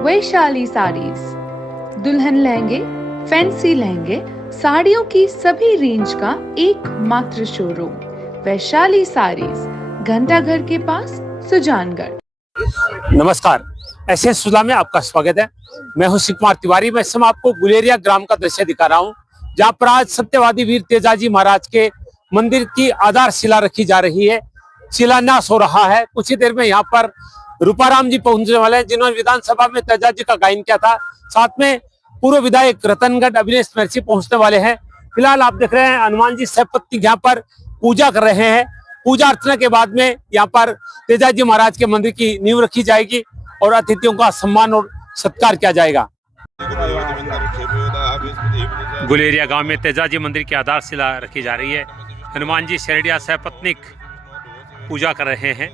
वैशाली साड़ीज, दुल्हन लहंगे, फैंसी लहंगे, साड़ियों की सभी रेंज का एकमात्र शोरूम वैशाली साड़ीज, घंटाघर के पास, सुजानगढ़। नमस्कार, ऐसे सुधा में आपका स्वागत है। मैं हूं शिव कुमार तिवारी। मैं इस समय आपको गुलेरिया ग्राम का दृश्य दिखा रहा हूं, जहां पर आज सत्यवादी वीर तेजाजी महाराज के मंदिर की आधारशिला रखी जा रही है। शिलान्यास हो रहा है। कुछ ही देर में यहाँ पर रूपाराम जी पहुंचने वाले हैं, जिन्होंने विधानसभा में तेजाजी का गायन किया था। साथ में पूर्व विधायक रतनगढ़ अविनेश महर्षि पहुंचने वाले हैं। फिलहाल आप देख रहे हैं हनुमान जी सपत्नी यहाँ पर पूजा कर रहे हैं। पूजा अर्चना के बाद में यहाँ पर तेजाजी महाराज के मंदिर की नींव रखी जाएगी और अतिथियों का सम्मान और सत्कार किया जाएगा। गुलेरिया गांव में तेजाजी मंदिर की आधारशिला रखी जा रही है। हनुमान जी शरडिया सपत्नीक पूजा कर रहे हैं।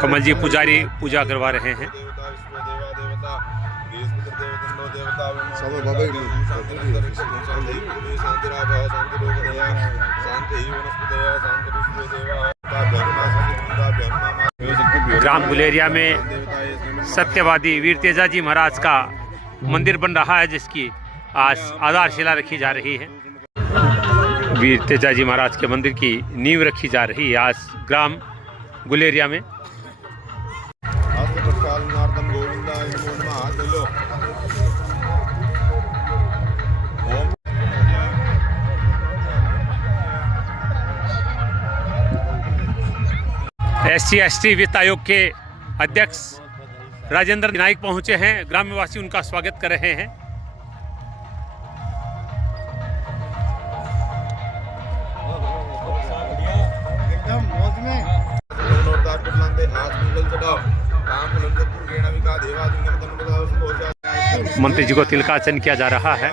कमल जी पुजारी पूजा करवा रहे हैं। ग्राम गुलेरिया में सत्यवादी वीर तेजाजी महाराज का मंदिर बन रहा है, जिसकी आज आधारशिला रखी जा रही है। वीर तेजाजी महाराज के मंदिर की नींव रखी जा रही है आज ग्राम गुलेरिया में। SC/ST वित्त आयोग के अध्यक्ष राजेंद्र नाइक पहुंचे हैं। ग्रामवासी उनका स्वागत कर रहे हैं। मंत्री जी को तिलकाचन किया जा रहा है।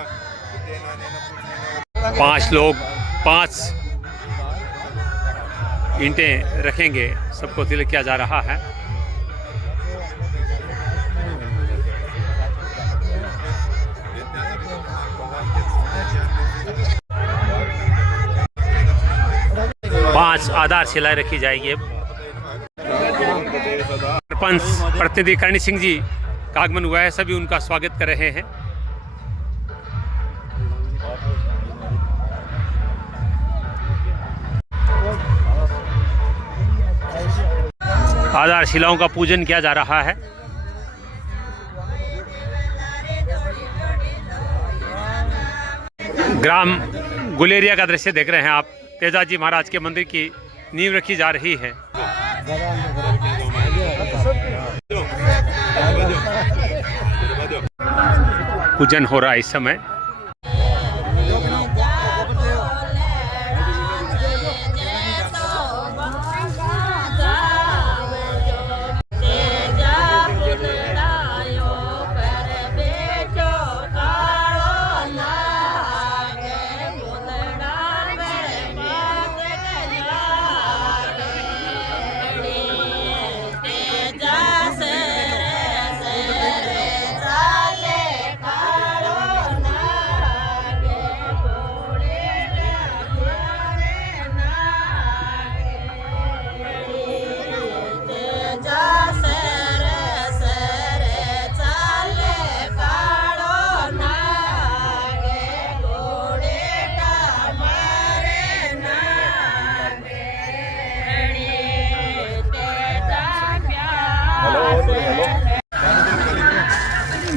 5 लोग 5 ईंटें रखेंगे, सबको तिलक किया जा रहा है। पांच आधारशिलाएं रखी जाएगी। सरपंच प्रतिनिधि करणी सिंह जी का आगमन हुआ है, सभी उनका स्वागत कर रहे हैं। आधारशिलाओं का पूजन किया जा रहा है। ग्राम गुलेरिया का दृश्य देख रहे हैं आप। तेजाजी महाराज के मंदिर की नींव रखी जा रही है। पूजन हो रहा है इस समय।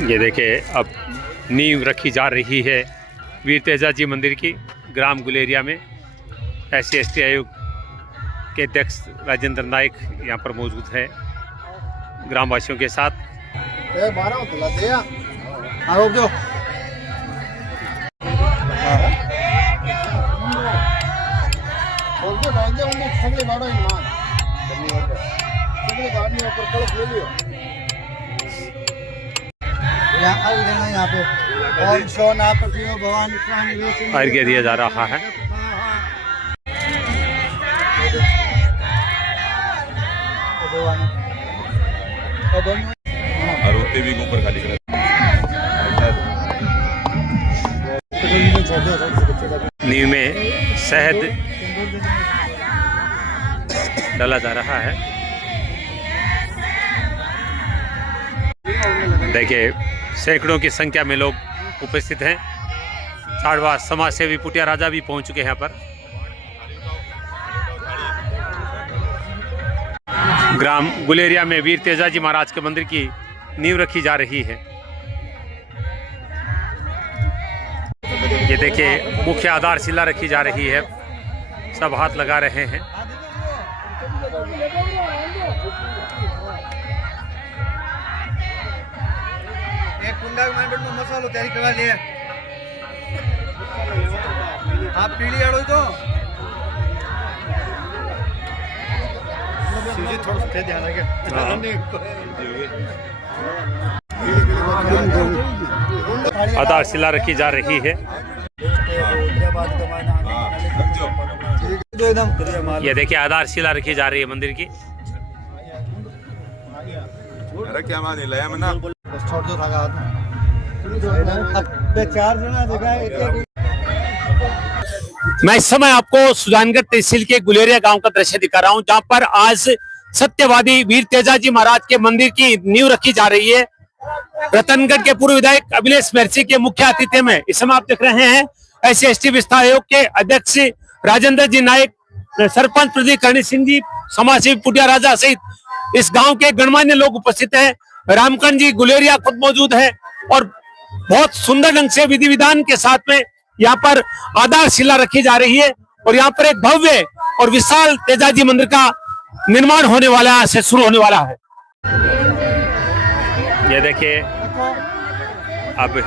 ये देखिए, अब नींव रखी जा रही है वीर तेजाजी मंदिर की ग्राम गुलेरिया में। SC/ST आयोग के अध्यक्ष राजेंद्र नाइक यहाँ पर मौजूद है ग्रामवासियों के साथ। यहाँ पे अर्घ्य दिया जा रहा है। भी ऊपर खाली कर नींव में शहद डाला जा रहा है। देखिए सैकड़ों की संख्या में लोग उपस्थित हैं। साड़वा समाज सेवी पुटिया राजा भी पहुंच चुके हैं यहाँ पर। ग्राम गुलेरिया में वीर तेजाजी महाराज के मंदिर की नींव रखी जा रही है। ये देखिए मुख्य आधारशिला रखी जा रही है, सब हाथ लगा रहे हैं। एक कुंडा मार्केट में मसालो तैयारी करवा लिए आप पीढ़ी आड़ो तो सीधे थोड़ा सा ध्यान रखे। आधारशिला रखी जा रही है। ये देखिए आधारशिला रखी जा रही है मंदिर की। अरे क्या मान लिया मना छोड़ दो था हाथ में चार जना जगह। मैं इस समय आपको सुजानगढ़ तहसील के गुलेरिया गांव का दृश्य दिखा रहा हूं, जहां पर आज सत्यवादी वीर तेजाजी महाराज के मंदिर की नींव रखी जा रही है। रतनगढ़ के पूर्व विधायक अभिलेष महर्षि के मुख्य आतिथ्य में इस समय आप देख रहे हैं SC/ST विस्तार आयोग के अध्यक्ष राजेंद्र जी नायक, सरपंच प्रदीप करणी सिंह जी, समाज सेवी पुटिया राजा सहित इस गांव के गणमान्य लोग उपस्थित हैं। रामकरण जी गुलेरिया खुद मौजूद है और बहुत सुंदर ढंग से विधि विधान के साथ में यहाँ पर आधारशिला रखी जा रही है और यहाँ पर एक भव्य और विशाल तेजाजी मंदिर का निर्माण होने वाला है, से शुरू होने वाला है। ये देखिए अब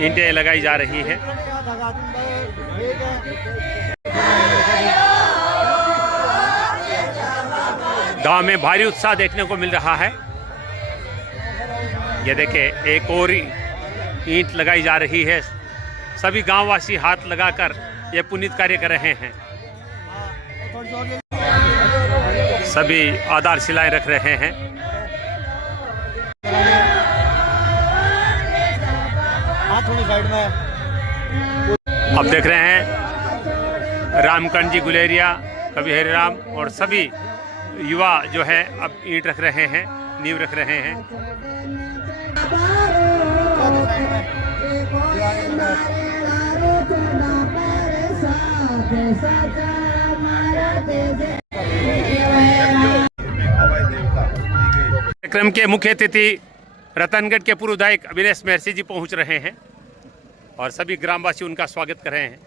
ईंटें लगाई जा रही है। गांव में भारी उत्साह देखने को मिल रहा है। ये देखिए एक और ईंट लगाई जा रही है। सभी गांववासी हाथ लगाकर ये पुनीत कार्य कर रहे हैं। सभी आधारशिलाएं रख रहे हैं। थोड़ी साइड में अब देख रहे हैं रामकरण जी गुलेरिया, कवि हरिराम और सभी युवा जो है अब ईंट रख रहे हैं, नींव रख रहे हैं। कार्यक्रम के मुख्य अतिथि रतनगढ़ के पूर्व विधायक अभिलेष महर्षि जी पहुंच रहे हैं और सभी ग्रामवासी उनका स्वागत कर रहे हैं।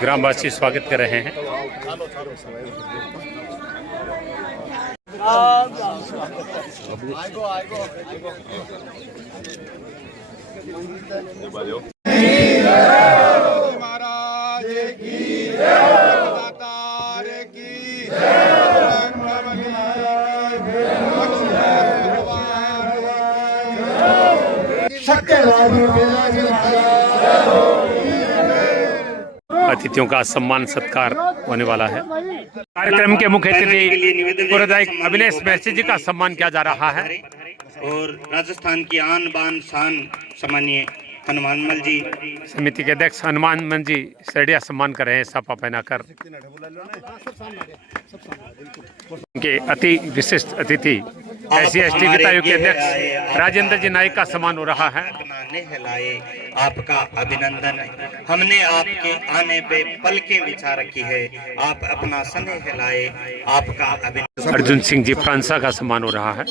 ग्रामवासी स्वागत कर रहे हैं। महाराज की दातार की अतिथियों का सम्मान सत्कार होने वाला है। कार्यक्रम के मुख्य अतिथि पूर्व विधायक अभिलेष महर्षि जी का सम्मान किया जा रहा है और राजस्थान की आन बान शान सम्मानीय हनुमानमल जी, समिति के अध्यक्ष हनुमानमल जी सैडिया सम्मान कर रहे हैं साफा पहनाकर। उनके अति विशिष्ट अतिथि SC/ST वित्तायोग के अध्यक्ष राजेंद्र जी नायक का सम्मान हो रहा है। लाए आपका अभिनंदन। हमने आपके आने पे पलकें बिछा रखी है, आप अपना स्नेह लाए, आपका अभिनंदन। अर्जुन सिंह जी फ्रांसा का सम्मान हो रहा है।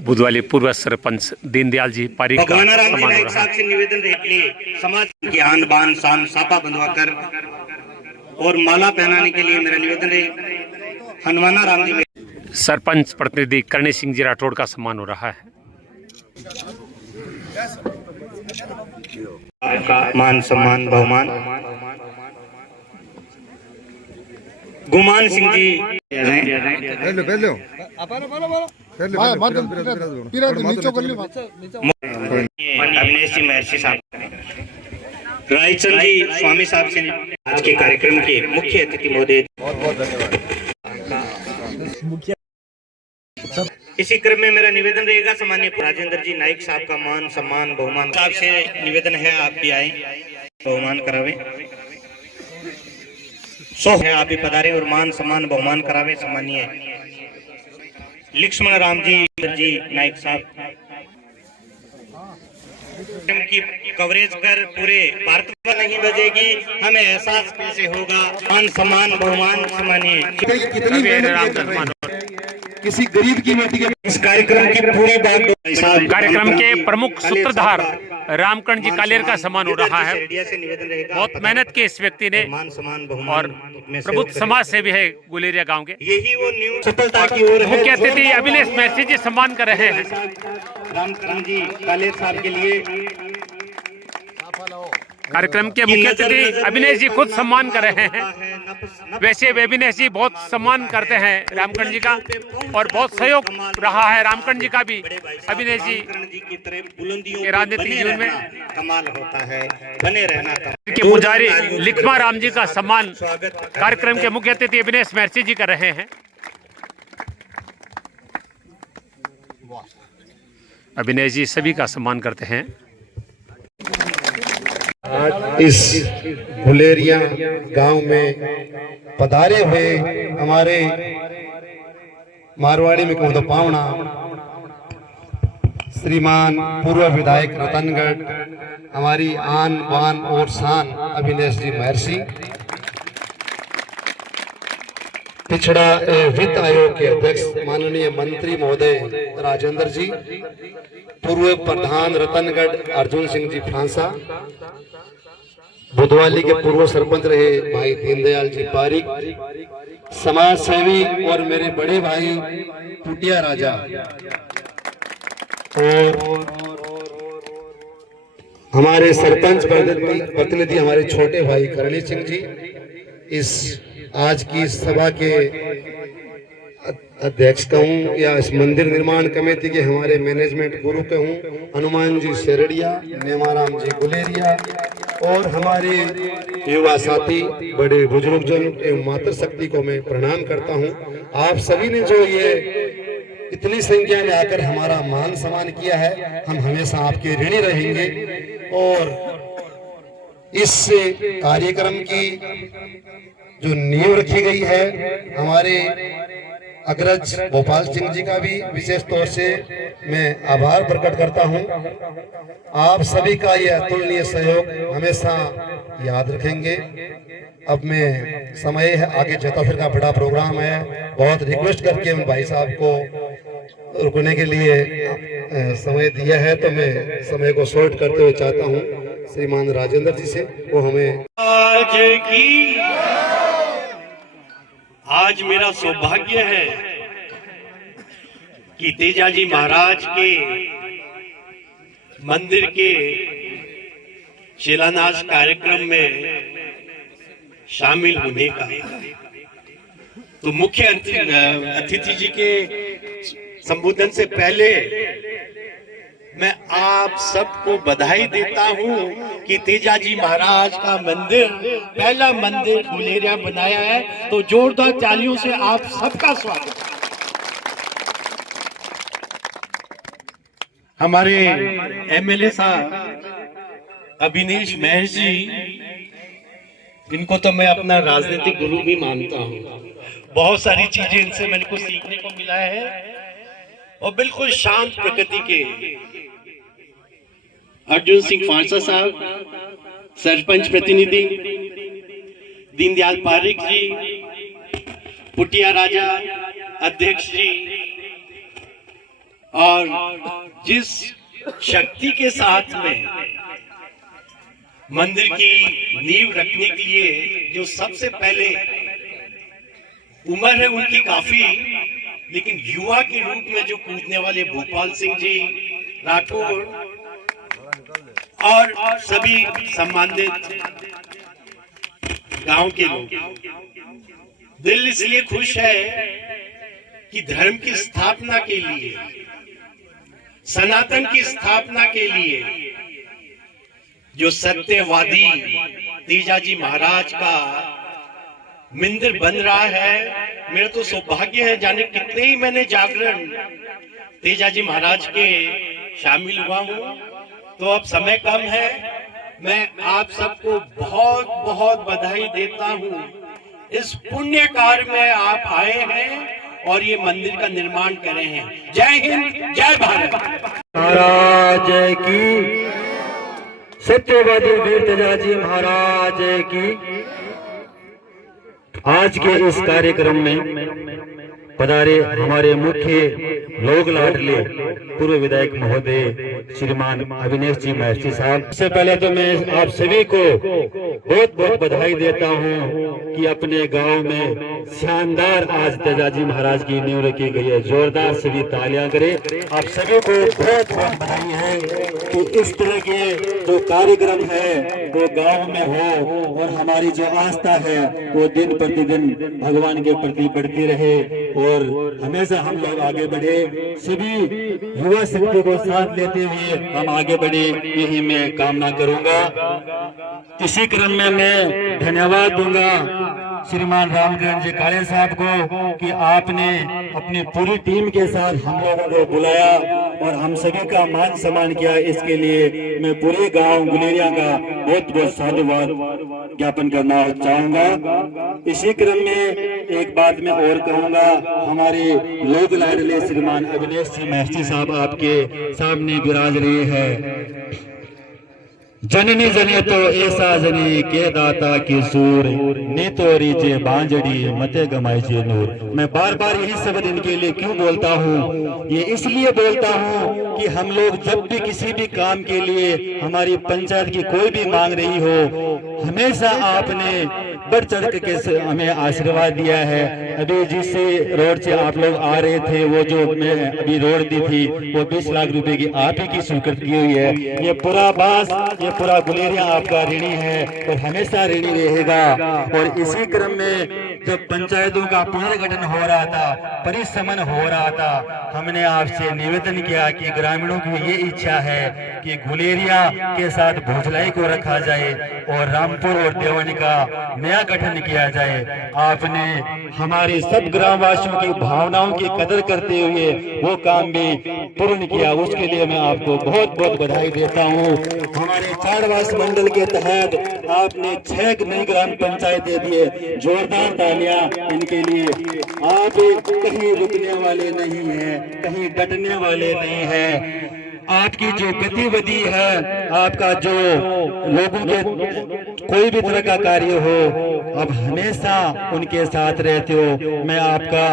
बुधवाली पूर्व सरपंच दीनदयाल जी पारीक का सम्मान हो रहा है। निवेदन देखने समाज की आन बान शान सापा बंधवाकर और माला पहनाने के लिए मेरा निवेदन है हनुमाना राम जी। सरपंच प्रतिनिधि करणी सिंह जी राठौड़ का सम्मान हो रहा है। आपका मान सम्मान बहुमान गुमान सिंह जी अभिनेश जी महर्षि साहब, रायचंद जी स्वामी साहब से आज के कार्यक्रम के मुख्य अतिथि महोदय। इसी क्रम में मेरा निवेदन रहेगा सम्मानीय राजेंद्र जी नाइक साहब का मान सम्मान बहुमान साहब से निवेदन है आप भी आए बहुमान करावे। सो है आप भी पधारे और मान सम्मान बहुमान करावे। सम्मानीय लक्ष्मण राम जी नाइक साहब की कवरेज कर पूरे भारत में नहीं बजेगी, हमें एहसास कैसे होगा। मान सम्मान बहुमान सम्मानीय किसी गरीब की बेटी के इस कार्यक्रम की पूरी बात कार्यक्रम के प्रमुख सूत्रधार रामकरण जी कालेर का सम्मान हो रहा है। बहुत मेहनत की इस व्यक्ति ने और प्रबुद्ध समाज से भी है गुलेरिया गांव के। यही वो न्यू सफलता की ओर है। मुख्य अतिथि अभिलेष महर्षि जी सम्मान कर रहे हैं। रामकरण जी कालेर साहब के लिए कार्यक्रम के मुख्य अतिथि अभिनेश जी खुद सम्मान कर रहे हैं। वैसे अभिनेश जी बहुत सम्मान करते हैं रामकरण जी का और बहुत सहयोग रहा है रामकरण जी का भी अभिनेश जी के राजनीतिक जीवन में। कमाल होता है, बने रहना के पुजारी लिखमा राम जी का सम्मान कार्यक्रम के मुख्य अतिथि अभिनेश महर्षि जी कर रहे हैं। अभिनेश जी सभी का सम्मान करते हैं। इस गुलेरिया गांव में पधारे हुए हमारे मारवाड़ी में कहूँ तो पावना श्रीमान पूर्व विधायक रतनगढ़, हमारी आन बान और शान अभिनेश जी महर्षि, पिछड़ा वित्त आयोग के अध्यक्ष माननीय मंत्री महोदय राजेंद्र जी, पूर्व प्रधान रतनगढ़ अर्जुन सिंह जी फ्रांसा, बुधवाली के पूर्व सरपंच रहे भाई दीनदयाल जी पारिक, समाज सेवी और मेरे बड़े भाई पुटिया राजा और हमारे सरपंच प्रतिनिधि हमारे छोटे भाई करणी सिंह जी, इस आज की सभा के अध्यक्ष कहूँ या इस मंदिर निर्माण कमेटी के हमारे मैनेजमेंट गुरु कहूँ, हनुमान जी शेरड़िया, नेमाराम जी गुलेरिया और हमारे युवा साथी बड़े बुजुर्गजन एवं मातृ शक्ति को मैं प्रणाम करता हूँ। आप सभी ने जो ये इतनी संख्या में आकर हमारा मान सम्मान किया है, हम हमेशा आपके ऋणी रहेंगे और इस कार्यक्रम की जो नींव रखी गई है हमारे अग्रज भोपाल सिंह जी का भी विशेष तौर से मैं आभार प्रकट करता हूं। आप सभी का यह अतुलनीय सहयोग हमेशा याद रखेंगे। अब मैं समय है आगे जताफिर का बड़ा प्रोग्राम है, बहुत रिक्वेस्ट करके उन भाई साहब को रुकने के लिए समय दिया है, तो मैं समय को शॉर्ट करते हुए चाहता हूं श्रीमान राजेंद्र जी से वो हमें आज मेरा सौभाग्य है कि तेजाजी महाराज के मंदिर के शिलान्यास कार्यक्रम में शामिल होने का। तो मुख्य अतिथि जी के संबोधन से पहले मैं आप सबको बधाई देता हूं कि तेजाजी महाराज का मंदिर पहला मंदिर गुलेरिया बनाया है, तो जोरदार तालियों से आप सबका स्वागत। हमारे एमएलए साहब अभिनेश महर्षि, इनको तो मैं अपना राजनीतिक गुरु भी मानता हूं। बहुत सारी चीजें इनसे मेरे को सीखने को मिला है और बिल्कुल शांत प्रकृति के अर्जुन सिंह फांसा साहब, सरपंच प्रतिनिधि दीनदयाल पारिक जी, पुटिया राजा अध्यक्ष जी, और जिस शक्ति के साथ में मंदिर की नींव रखने के लिए जो सबसे पहले उम्र है उनकी काफी, लेकिन युवा के रूप में जो कूदने वाले भोपाल सिंह जी राठौर और सभी सम्मानित गांव के लोग, दिल इसलिए खुश है कि धर्म की स्थापना के लिए, सनातन की स्थापना के लिए जो सत्यवादी तेजाजी महाराज का मंदिर बन रहा है, मेरा तो सौभाग्य है। जाने कितने ही मैंने जागरण तेजाजी महाराज के शामिल हुआ हूँ। तो अब समय कम है, मैं आप सबको बहुत बहुत बधाई देता हूँ। इस पुण्य कार्य में आप आए हैं और ये मंदिर का निर्माण करे हैं। जय हिंद, जय भारत। महाराज की, सत्यवादी वीर तेजाजी महाराज की। आज के इस कार्यक्रम में पधारे हमारे मुख्य लोक लाडले पूर्व विधायक महोदय श्रीमान अविनेश जी महर्षि साहब, सबसे पहले तो मैं आप सभी को बहुत बहुत बधाई देता हूं कि अपने गांव में शानदार आज तेजाजी महाराज की नींव रखी गई है। जोरदार सभी तालियां करें। आप सभी को बहुत बहुत बधाई है कि इस तरह के जो कार्यक्रम है वो गांव में हो और हमारी जो आस्था है वो दिन प्रतिदिन भगवान के प्रति बढ़ती रहे और हमेशा हम लोग आगे बढ़े। सभी युवा शक्ति को साथ लेते हुए हम आगे बढ़े, यही मैं कामना करूंगा। इसी क्रम में मैं धन्यवाद दूंगा श्रीमान रामकिरण जी काले साहब को कि आपने अपनी पूरी टीम के साथ हम लोगों को बुलाया और हम सभी का मान सम्मान किया। इसके लिए मैं पूरे गांव गुलेरिया का बहुत बहुत साधुवाद ज्ञापन करना चाहूंगा। इसी क्रम में एक बात मैं और कहूंगा, हमारे लोक लाडले श्रीमान अविनेश जी महर्षि साहब आपके सामने विराज रहे हैं। जननी जने तो ऐसा जनी के दाता की सूर, नी तो रीचे बांजड़ी मते गमाई जे नूर। मैं बार बार यही शब्द इनके लिए क्यों बोलता हूँ? ये इसलिए बोलता हूँ कि हम लोग जब भी किसी भी काम के लिए हमारी पंचायत की कोई भी मांग रही हो, हमेशा आपने बढ़ चढ़ के हमें आशीर्वाद दिया है। अभी जिस रोड से आप लोग आ रहे थे, वो जो मैं अभी रोड दी थी वो 20 लाख रुपए की आप ही की स्वीकृत की हुई है। ये पूरा बास, ये पूरा गुलेरिया आपका ऋणी है और हमेशा ऋणी रहेगा। और इसी क्रम में जब पंचायतों का पुनर्गठन हो रहा था, परिसमन हो रहा था, हमने आपसे निवेदन किया कि ग्रामीणों की ये इच्छा है कि गुलेरिया के साथ भोजलाई को रखा जाए और रामपुर और देवनी का नया गठन किया जाए। आपने हमारे सब ग्रामवासियों की भावनाओं की कदर करते हुए वो काम भी पूर्ण किया। उसके लिए मैं आपको बहुत बहुत बधाई देता हूँ। हमारे चाड़वास मंडल के तहत आपने 6 नई ग्राम पंचायतें दिए। जोरदार तालियां इनके लिए। आप कहीं रुकने वाले नहीं हैं, कहीं डटने वाले नहीं हैं। आपकी जो गतिविधि है, आपका जो लोगों के कोई भी तरह का कार्य हो, अब हमेशा उनके साथ रहते हो। मैं आपका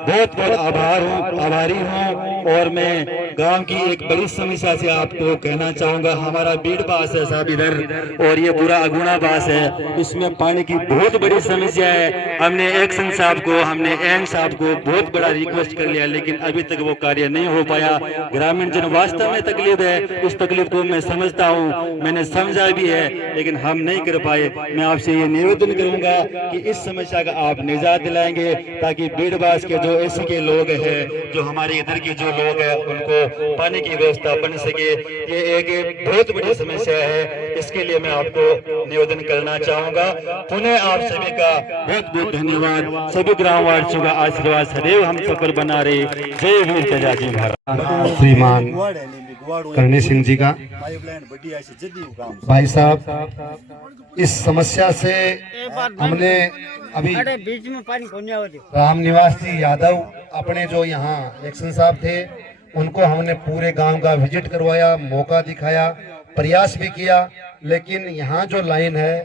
बहुत बहुत आभारी हूँ। और मैं गांव की एक बड़ी समस्या से आपको कहना चाहूंगा, हमारा बीड़ बास है साहब इधर और ये पूरा अगुना बास है, इसमें पानी की बहुत बड़ी समस्या है। हमने एक्शन साहब को, हमने एम साहब को बहुत बड़ा रिक्वेस्ट कर लिया, लेकिन अभी तक वो कार्य नहीं हो पाया। ग्रामीण जन वास्तव में तकलीफ है, उस तकलीफ को मैं समझता हूँ, मैंने समझा भी है, लेकिन हम नहीं कर पाए। मैं आपसे ये निवेदन करूंगा कि इस समस्या का आप निजात दिलाएंगे ताकि बीड़बास के जो ऐसे के लोग हैं, जो हमारे इधर के जो लोग हैं, उनको पानी की व्यवस्था बन सके। ये एक बहुत बड़ी समस्या है, इसके लिए मैं आपको निवेदन करना चाहूंगा। पुनः आप सभी का बहुत बहुत धन्यवाद। सभी ग्रामवासियों का आशीर्वाद सदैव हम सब पर बना रहे। जय वीर तेजाजी महाराज। श्रीमान करणी सिंह जी का भाई साहब, इस समस्या से हमने अभी राम निवास जी यादव अपने जो यहाँ एक्शन साहब थे, उनको हमने पूरे गांव का विजिट करवाया, मौका दिखाया, प्रयास भी किया, लेकिन यहाँ जो लाइन है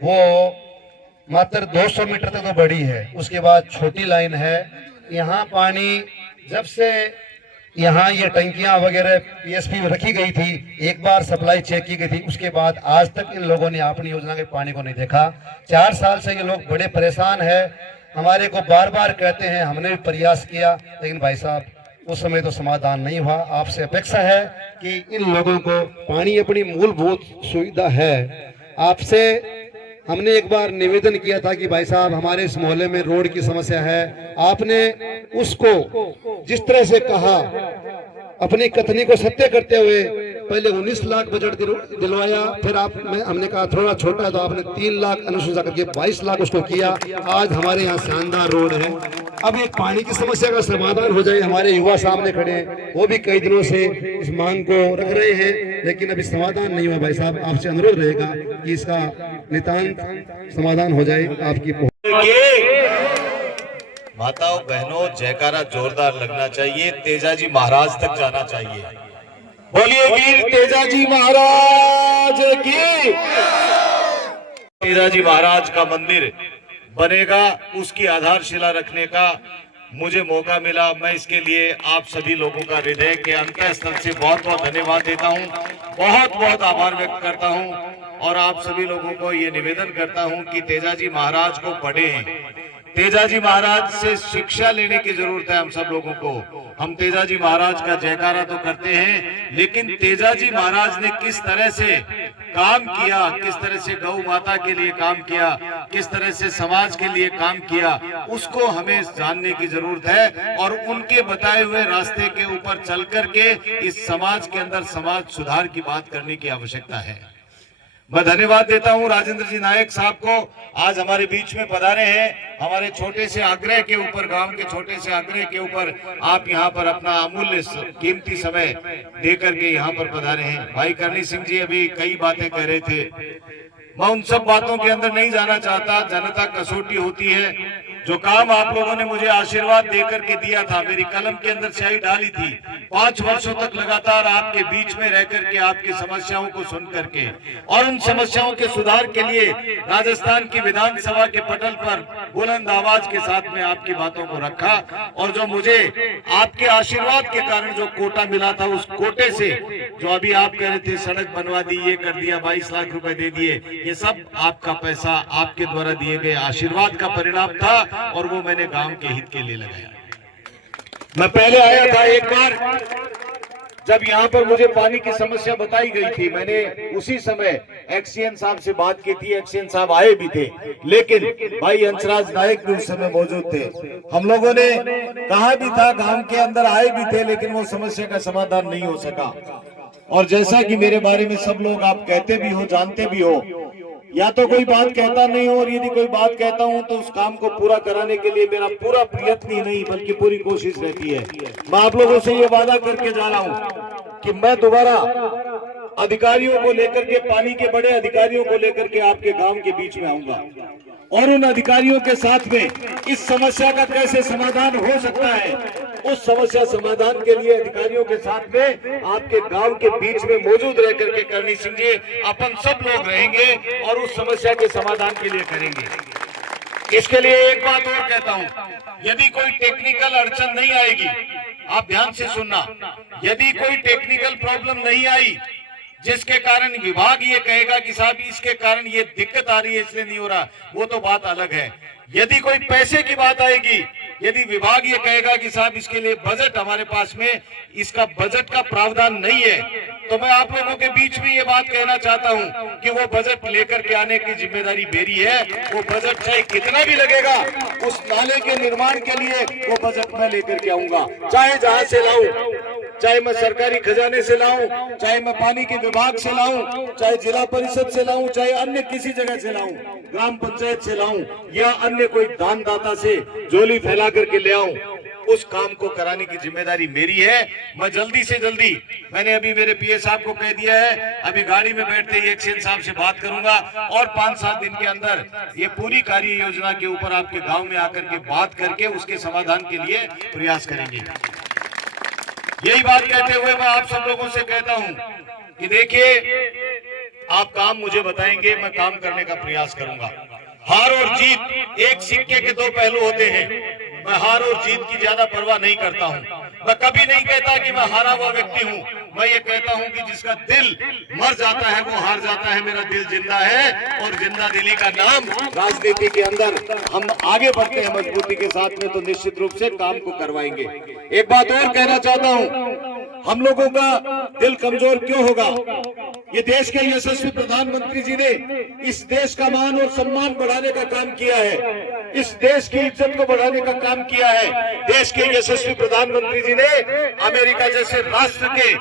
वो मात्र 200 मीटर तक तो बड़ी है, उसके बाद छोटी लाइन है। यहाँ पानी जब से यहाँ ये टंकियां वगैरह पीएसपी रखी गई थी, एक बार सप्लाई चेक की गई थी, उसके बाद आज तक इन लोगों ने अपनी योजना के पानी को नहीं देखा। 4 साल से ये लोग बड़े परेशान है। हमारे को बार बार कहते हैं, हमने भी प्रयास किया, लेकिन भाई साहब उस समय तो समाधान नहीं हुआ। आपसे अपेक्षा है कि इन लोगों को पानी अपनी मूलभूत सुविधा है। आपसे हमने एक बार निवेदन किया था कि भाई साहब हमारे इस मोहल्ले में रोड की समस्या है, आपने उसको जिस तरह से कहा, अपनी कथनी को सत्य करते हुए पहले 19 लाख बजट दिलवाया, फिर हमने कहा थोड़ा छोटा है तो आपने 3 लाख अनुशंसा करके 22 लाख उसको किया। आज हमारे यहाँ शानदार रोड है। अब एक पानी की समस्या का समाधान हो जाए। हमारे युवा सामने खड़े हैं, वो भी कई दिनों से इस मांग को रख रहे हैं, लेकिन अभी समाधान नहीं हुआ। भाई साहब, आपसे अनुरोध रहेगा कि इसका नितांत समाधान हो जाए। आपकी माताओं बहनों, जयकारा जोरदार लगना चाहिए, तेजाजी महाराज तक जाना चाहिए। बोलिए वीर तेजाजी महाराज की। तेजाजी महाराज का मंदिर बनेगा, उसकी आधारशिला रखने का मुझे मौका मिला। मैं इसके लिए आप सभी लोगों का हृदय के अंतःस्थल से बहुत बहुत धन्यवाद देता हूं, बहुत बहुत आभार व्यक्त करता हूं और आप सभी लोगों को ये निवेदन करता हूं कि तेजाजी महाराज को पढ़ें। तेजाजी महाराज से शिक्षा लेने की जरूरत है हम सब लोगों को। हम तेजाजी महाराज का जयकारा तो करते हैं, लेकिन तेजाजी महाराज ने किस तरह से काम किया, किस तरह से गौ माता के लिए काम किया, किस तरह से समाज के लिए काम किया, उसको हमें जानने की जरूरत है और उनके बताए हुए रास्ते के ऊपर चल करके इस समाज के अंदर समाज सुधार की बात करने की आवश्यकता है। मैं धन्यवाद देता हूं राजेंद्र जी नायक साहब को, आज हमारे बीच में पधारे हैं। हमारे छोटे से आग्रह के ऊपर, गांव के छोटे से आग्रह के ऊपर आप यहां पर अपना अमूल्य कीमती समय दे करके यहां पर पधारे हैं। भाई करनी सिंह जी अभी कई बातें कह रहे थे, मैं उन सब बातों के अंदर नहीं जाना चाहता। जनता कसौटी होती है। जो काम आप लोगों ने मुझे आशीर्वाद देकर के दिया था, मेरी कलम के अंदर स्याही डाली थी, 5 वर्षों तक लगातार आपके बीच में रह करके आपकी समस्याओं को सुन करके और उन समस्याओं के सुधार के लिए राजस्थान की विधानसभा के पटल पर बुलंद आवाज के साथ में आपकी बातों को रखा और जो मुझे आपके आशीर्वाद के कारण जो कोटा मिला था, उस कोटे से जो अभी आप कह रहे थे सड़क बनवा दी, ये कर दिया, 22 लाख रुपए दे दिए, ये सब आपका पैसा, आपके द्वारा दिए गए आशीर्वाद का परिणाम था और वो मैंने गांव के हित के लिए लगाया। मैं पहले आया था एक बार, जब यहाँ पर मुझे पानी की समस्या बताई गई थी, मैंने उसी समय एक्सीएन साहब से बात की थी। एक्सीएन साहब आए भी थे, लेकिन भाई हंसराज नायक भी उस समय मौजूद थे। हम लोगों ने कहा भी था, गांव के अंदर आए भी थे, लेकिन वो समस्या का समाधान नहीं हो सका। और जैसा कि मेरे बारे में सब लोग आप कहते भी हो, जानते भी हो, या तो कोई बात कहता नहीं हो और यदि कोई बात कहता हूं तो उस काम को पूरा कराने के लिए मेरा पूरा प्रयत्न ही नहीं बल्कि पूरी कोशिश रहती है। मैं आप लोगों से ये वादा करके जा रहा हूं कि मैं दोबारा अधिकारियों को लेकर के, पानी के बड़े अधिकारियों को लेकर के आपके गांव के बीच में आऊंगा और उन अधिकारियों के साथ में इस समस्या का कैसे समाधान हो सकता है, उस समस्या समाधान के लिए अधिकारियों के साथ में आपके गांव के बीच में मौजूद रह करके करनी सिंह जी अपन सब लोग रहेंगे और उस समस्या के समाधान के लिए करेंगे। इसके लिए एक बात और कहता हूं, यदि कोई टेक्निकल अड़चन नहीं आएगी, आप ध्यान से सुनना, यदि कोई टेक्निकल प्रॉब्लम नहीं आई जिसके कारण विभाग ये कहेगा कि साहब इसके कारण ये दिक्कत आ रही है इसलिए नहीं हो रहा, वो तो बात अलग है। यदि कोई पैसे की बात आएगी, यदि विभाग ये कहेगा कि साहब इसके लिए बजट हमारे पास में, इसका बजट का प्रावधान नहीं है, तो मैं आप लोगों के बीच में ये बात कहना चाहता हूं कि वो बजट लेकर के आने की जिम्मेदारी मेरी है। वो बजट चाहे कितना भी लगेगा, उस नाले के निर्माण के लिए वो बजट मैं लेकर के आऊंगा, चाहे जहां से लाऊं, चाहे मैं सरकारी खजाने से लाऊं, चाहे मैं पानी के विभाग से लाऊं, चाहे जिला परिषद से लाऊं, चाहे अन्य किसी जगह से लाऊं, ग्राम पंचायत से लाऊं या अन्य कोई दानदाता से झोली फैला करके ले आऊं, उस काम को कराने की जिम्मेदारी मेरी है। मैं जल्दी से जल्दी, मैंने अभी मेरे पीए साहब को कह दिया है, अभी गाड़ी में बैठते ही एक्सीएन साहब से बात करूंगा और 5-7 दिन के अंदर ये पूरी कार्य योजना के ऊपर आपके गांव में आकर के बात करके उसके समाधान के लिए प्रयास करेंगे। यही बात कहते हुए मैं आप सब लोगों से कहता हूं कि देखिए, आप काम मुझे बताएंगे, मैं काम करने का प्रयास करूंगा। हार और जीत एक सिक्के के 2 पहलू होते हैं। मैं हार और जीत की ज्यादा परवाह नहीं करता हूं। मैं कभी नहीं कहता कि मैं हारा हुआ व्यक्ति हूं। मैं ये कहता हूं कि जिसका दिल मर जाता है वो हार जाता है। मेरा दिल जिंदा है और जिंदा दिली का नाम राजनीति के अंदर हम आगे बढ़ते हैं मजबूती के साथ में, तो निश्चित रूप से काम को करवाएंगे। एक बात और कहना चाहता हूं, हम लोगों का दिल कमजोर क्यों होगा? ये देश के यशस्वी प्रधानमंत्री जी ने इस देश का मान और सम्मान बढ़ाने का काम किया है, इस देश की इज्जत को बढ़ाने का काम किया है। देश के यशस्वी प्रधानमंत्री जी ने अमेरिका जैसे राष्ट्र के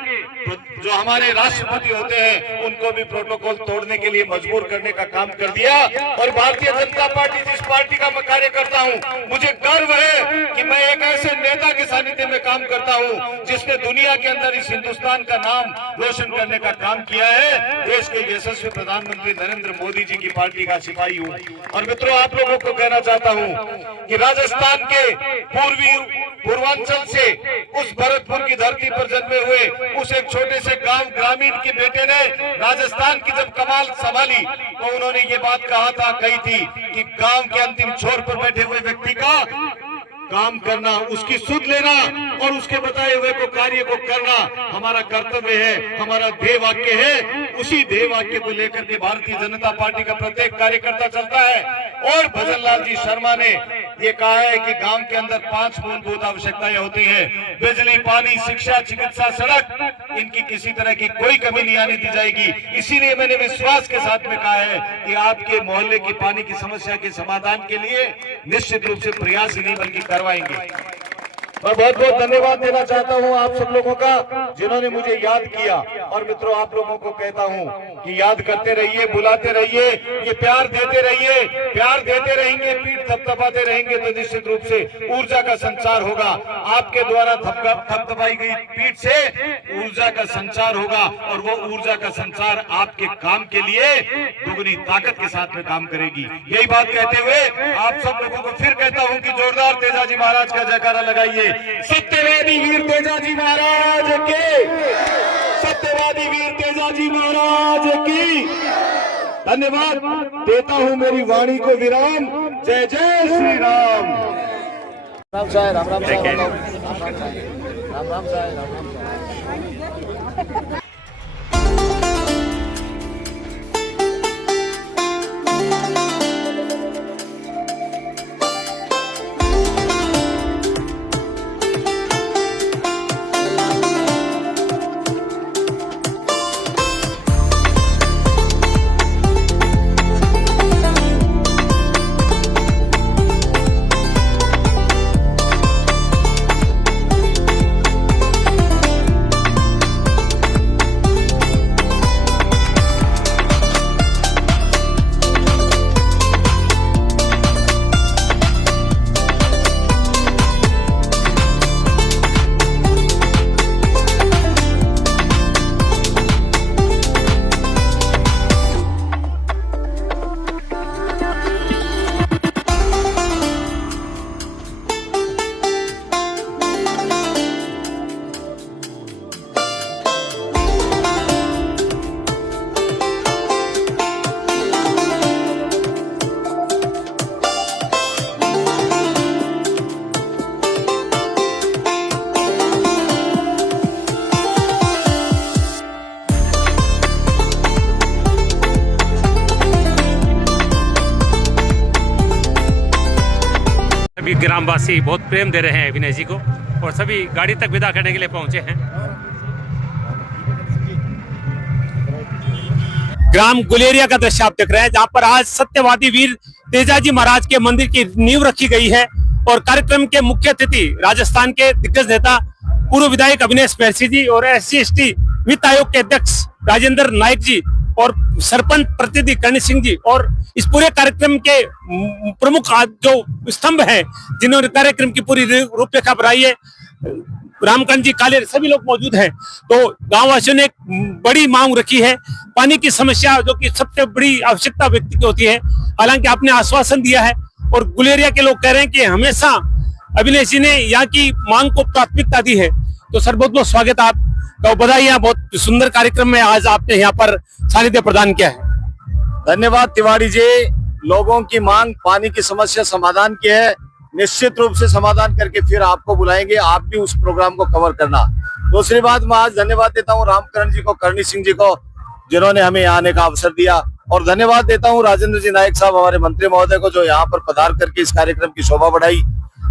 जो हमारे राष्ट्रपति होते हैं उनको भी प्रोटोकॉल तोड़ने के लिए मजबूर करने का काम कर दिया। और भारतीय जनता पार्टी जिस पार्टी का मैं कार्य करता हूं, मुझे गर्व है कि मैं एक ऐसे नेता के सानिध्य में काम करता हूं जिसने दुनिया के अंदर इस हिंदुस्तान का नाम रोशन करने का काम किया है। देश के यशस्वी प्रधानमंत्री नरेंद्र मोदी जी की पार्टी का सिपाही हूं। और मित्रों, आप लोगों को कहना चाहता हूं कि राजस्थान के पूर्वांचल से उस भरतपुर की धरती पर जन्मे हुए उस एक छोटे से गांव ग्रामीण के बेटे ने राजस्थान की जब कमान संभाली तो उन्होंने ये बात कही थी कि गांव के अंतिम छोर पर बैठे हुए व्यक्ति का काम करना, उसकी सुध लेना और उसके बताए हुए को कार्य को करना हमारा कर्तव्य है, हमारा ध्येय वाक्य है। उसी ध्येय वाक्य को लेकर के भारतीय जनता पार्टी का प्रत्येक कार्यकर्ता चलता है। और भजन लाल जी शर्मा ने ये कहा है कि गांव के अंदर 5 मूलभूत आवश्यकताएं होती हैं: बिजली, पानी, शिक्षा, चिकित्सा, सड़क। इनकी किसी तरह की कोई कमी नहीं आने दी जाएगी। इसीलिए मैंने विश्वास के साथ में कहा है कि आपके मोहल्ले की पानी की समस्या के समाधान के लिए निश्चित रूप से प्रयास ही नहीं बल्कि करवाएंगे। मैं बहुत बहुत धन्यवाद देना चाहता हूं आप सब लोगों का जिन्होंने मुझे याद किया। और मित्रों, आप लोगों को कहता हूं कि याद करते रहिए, बुलाते रहिए, ये प्यार देते रहिए। प्यार देते रहेंगे, पीठ थपथपाते रहेंगे तो निश्चित रूप से ऊर्जा का संचार होगा। आपके द्वारा थपथपाई गई पीठ से ऊर्जा का संचार होगा और वो ऊर्जा का संचार आपके काम के लिए दुगनी ताकत के साथ में काम करेगी। यही बात कहते हुए आप सब लोगों को फिर कहता हूं कि जोरदार तेजाजी महाराज का जयकारा लगाइए। सत्यवादी वीर तेजाजी महाराज के, सत्यवादी वीर तेजाजी महाराज की। धन्यवाद देता हूं मेरी वाणी को विराम। जय जय श्री राम। राम साहब, राम राम साहब, राम राम साहब, राम राम। ग्रामवासी बहुत प्रेम दे रहे हैं अभिनय जी को और सभी गाड़ी तक विदा करने के लिए पहुंचे हैं। ग्राम गुलेरिया का दृश्य आप देख रहे हैं, जहां पर आज सत्यवादी वीर तेजाजी महाराज के मंदिर की नींव रखी गई है। और कार्यक्रम के मुख्य अतिथि राजस्थान के दिग्गज नेता पूर्व विधायक अविनेश महर्षि जी और SC/ST वित्त आयोग के अध्यक्ष राजेंद्र नायक जी और सरपंच प्रतिनिधि कर्णी सिंह जी और इस पूरे कार्यक्रम के प्रमुख जो स्तंभ हैं जिन्होंने कार्यक्रम की पूरी रूपरेखा बनाई है, रामकांत जी काले, सभी लोग मौजूद हैं। तो गांव वासियों ने एक बड़ी मांग रखी है, पानी की समस्या जो कि सबसे बड़ी आवश्यकता व्यक्ति की होती है। हालांकि आपने आश्वासन दिया है और गुलेरिया के लोग कह रहे हैं कि हमेशा अभिनय जी ने यहाँ की मांग को प्राथमिकता दी है। तो सर बहुत बहुत स्वागत आप, तो बधाई, बहुत सुंदर कार्यक्रम में आज आपने यहाँ पर सानिध्य प्रदान किया है। धन्यवाद तिवारी जी। लोगों की मांग पानी की समस्या समाधान की है, निश्चित रूप से समाधान करके फिर आपको बुलाएंगे, आप भी उस प्रोग्राम को कवर करना। दूसरी बात, मैं आज धन्यवाद देता हूँ रामकरण जी को, कर्णी सिंह जी को, जिन्होंने हमें यहाँ आने का अवसर दिया। और धन्यवाद देता हूँ राजेंद्र जी नायक साहब, हमारे मंत्री महोदय को, जो यहाँ पर पधार करके इस कार्यक्रम की शोभा बढ़ाई।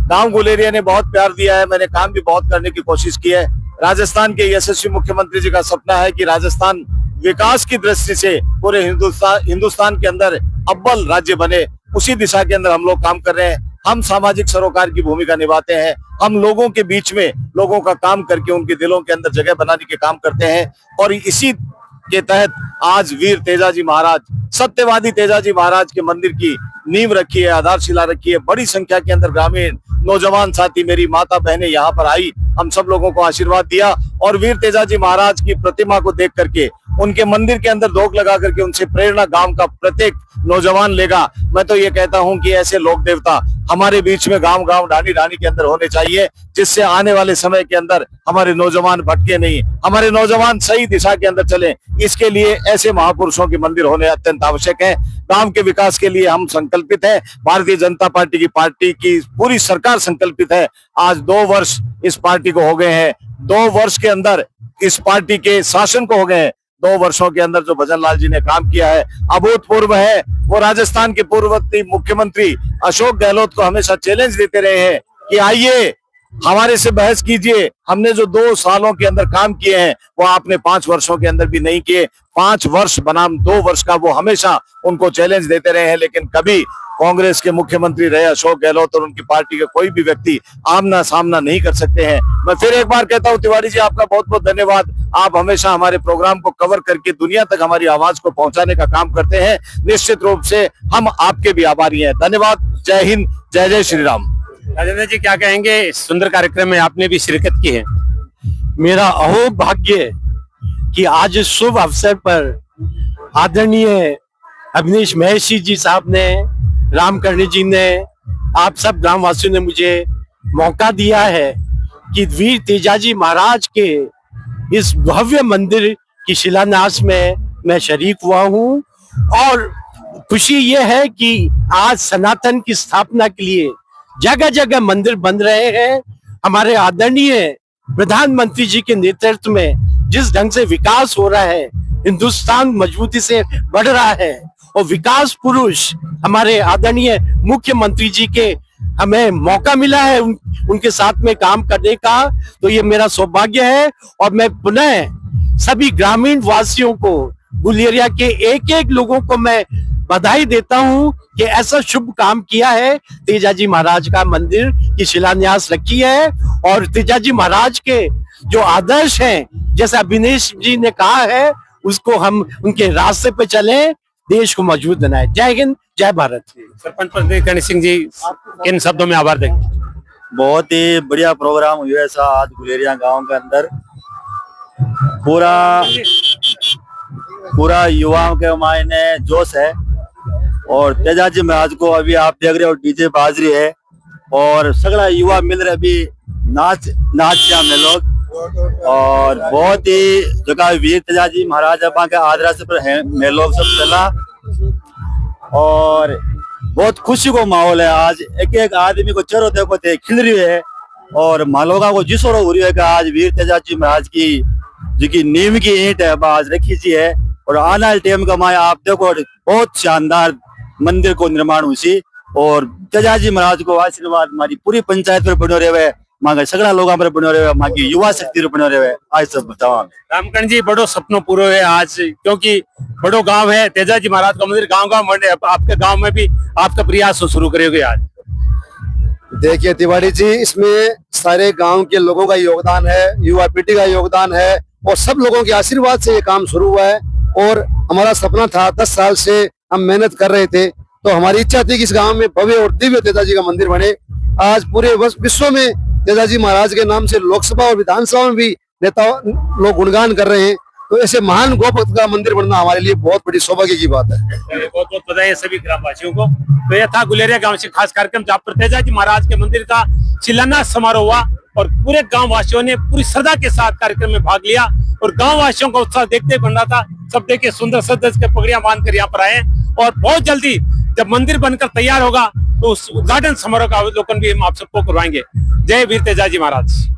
गांव गुलेरिया ने बहुत प्यार दिया है, मैंने काम भी बहुत करने की कोशिश की है। राजस्थान के यशस्वी मुख्यमंत्री जी का सपना है कि राजस्थान विकास की दृष्टि से पूरे हिंदुस्तान के अंदर अव्वल राज्य बने, उसी दिशा के अंदर हम लोग काम कर रहे हैं। हम सामाजिक सरोकार की भूमिका निभाते हैं। हम लोगों के बीच में लोगों का काम करके उनके दिलों के अंदर जगह बनाने के काम करते हैं और इसी के तहत आज वीर तेजाजी महाराज, सत्यवादी तेजाजी महाराज के मंदिर की नींव रखी है, आधारशिला रखी है। बड़ी संख्या के अंदर ग्रामीण नौजवान साथी, मेरी माता बहनें यहाँ पर आई, हम सब लोगों को आशीर्वाद दिया और वीर तेजाजी महाराज की प्रतिमा को देख करके, उनके मंदिर के अंदर धोख लगा करके उनसे प्रेरणा गांव का प्रत्येक नौजवान लेगा। मैं तो ये कहता हूं कि ऐसे लोक देवता हमारे बीच में गांव गांव ढाणी ढाणी के अंदर होने चाहिए, जिससे आने वाले समय के अंदर हमारे नौजवान भटके नहीं, हमारे नौजवान सही दिशा के अंदर चले। इसके लिए ऐसे महापुरुषों के मंदिर होने अत्यंत आवश्यक है। गांव के विकास के लिए हम संकल्पित है। भारतीय जनता पार्टी की पूरी सरकार संकल्पित है। आज 2 वर्ष इस पार्टी को हो गए हैं, 2 वर्ष के अंदर इस पार्टी के शासन को हो गए हैं। 2 वर्षों के अंदर जो भजन लाल जी ने काम किया है अभूतपूर्व है। वो राजस्थान के पूर्ववर्ती मुख्यमंत्री अशोक गहलोत को हमेशा चैलेंज देते रहे हैं कि आइए हमारे से बहस कीजिए। हमने जो 2 सालों के अंदर काम किए हैं वो आपने 5 वर्षों के अंदर भी नहीं किए। 5 वर्ष बनाम 2 वर्ष का वो हमेशा उनको चैलेंज देते रहे हैं, लेकिन कभी कांग्रेस के मुख्यमंत्री रहे अशोक गहलोत और उनकी पार्टी के कोई भी व्यक्ति आमना सामना नहीं कर सकते हैं। मैं फिर एक बार कहता हूं तिवारी जी, आपका बहुत बहुत धन्यवाद। आप हमेशा हमारे प्रोग्राम को कवर करके दुनिया तक हमारी आवाज को पहुंचाने का काम करते हैं। निश्चित रूप से हम आपके भी आभारी हैं। धन्यवाद। जय हिंद, जय जय श्री राम। राजेंद्र जी क्या कहेंगे, इस सुंदर कार्यक्रम में आपने भी शिरकत की है। मेरा अहो भाग्य कि आज इस शुभ अवसर पर आदरणीय अविनेश महर्षि जी साहब ने, रामकर्णी जी ने, आप सब ग्रामवासियों ने मुझे मौका दिया है कि वीर तेजाजी महाराज के इस भव्य मंदिर की शिलान्यास में मैं शरीक हुआ हूँ। और खुशी ये है कि आज सनातन की स्थापना के लिए जगह जगह मंदिर बन रहे हैं। हमारे आदरणीय प्रधानमंत्री जी के नेतृत्व में जिस ढंग से विकास हो रहा है, हिंदुस्तान मजबूती से बढ़ रहा है और विकास पुरुष हमारे आदरणीय मुख्यमंत्री जी के हमें मौका मिला है उनके साथ में काम करने का, तो ये मेरा सौभाग्य है। और मैं पुनः सभी ग्रामीण वासियों को, गुलेरिया के एक एक लोगों को मैं बधाई देता हूं कि ऐसा शुभ काम किया है। तेजाजी महाराज का मंदिर की शिलान्यास रखी है और तेजाजी महाराज के जो आदर्श हैं, जैसा अविनेश जी ने कहा है, उसको हम उनके रास्ते पे चलें, देश को मजबूत बनाए। जय हिंद, जय भारत। सरपंच प्रदीप सिंह जी, किन शब्दों में आभार देंगे? बहुत ही बढ़िया प्रोग्राम हुआ है आज गुलेरिया गांव के अंदर। पूरा युवाओं के मायने जोश है और तेजाजी महाराज को अभी आप देख रहे हो डीजे बाज रही है और सगड़ा युवा मिल रहे अभी नाच में लोग। और बहुत ही जगह वीर तेजाजी महाराज के आदर्श पर है में लोग सब चला और बहुत खुशी को माहौल है। आज एक एक आदमी को चेहरों देखो थे खिल रही है और मालोगा को जिस हो रही है कि आज वीर तेजाजी महाराज की जो की नींव की ईंट है आज रखी सी है और आने वाले टाइम का माया आप देखो बहुत शानदार मंदिर को निर्माण हुई और तेजाजी महाराज को आशीर्वाद हमारी पूरी पंचायत पर बनो रहे, माँ के सगड़ा लोगों पर बनो रहे, माँ की युवा शक्ति पर बनो रहे। आज सब बताओ रामकर्ण जी, बड़ो सपनों पूरे है आज, क्योंकि बड़ो गांव है, तेजाजी महाराज का मंदिर गांव गांव बने। आपके गांव में भी आपका प्रयास शुरू करेंगे आज? देखिए तिवारी जी, इसमें सारे गांव के लोगों का योगदान है, युवा पीढ़ी का योगदान है और सब लोगों के आशीर्वाद से ये काम शुरू हुआ है। और हमारा सपना था, 10 साल से हम मेहनत कर रहे थे, तो हमारी इच्छा थी कि इस गांव में भव्य और दिव्य तेजाजी का मंदिर बने। आज पूरे विश्व में तेजाजी महाराज के नाम से लोकसभा और विधानसभा में भी नेता लोग गुणगान कर रहे हैं। तो ऐसे महान गोभक्त का मंदिर बनना हमारे लिए बहुत बड़ी सौभाग्य की बात है। बहुत बहुत बधाई सभी ग्रामवासियों को। तो यह था गुलेरिया गांव से खास कार्यक्रम, जहाँ पर तेजाजी महाराज के मंदिर का शिलान्यास समारोह हुआ और पूरे गांव वासियों ने पूरी श्रद्धा के साथ कार्यक्रम में भाग लिया और गांव वासियों का उत्साह देखते बन रहा था। सब देखे सुंदर सज के पगड़ियां बांधकर यहाँ पर आए और बहुत जल्दी जब मंदिर बनकर तैयार होगा तो उस उद्घाटन समारोह का अवलोकन भी हम आप सबको करवाएंगे। जय वीर तेजाजी महाराज।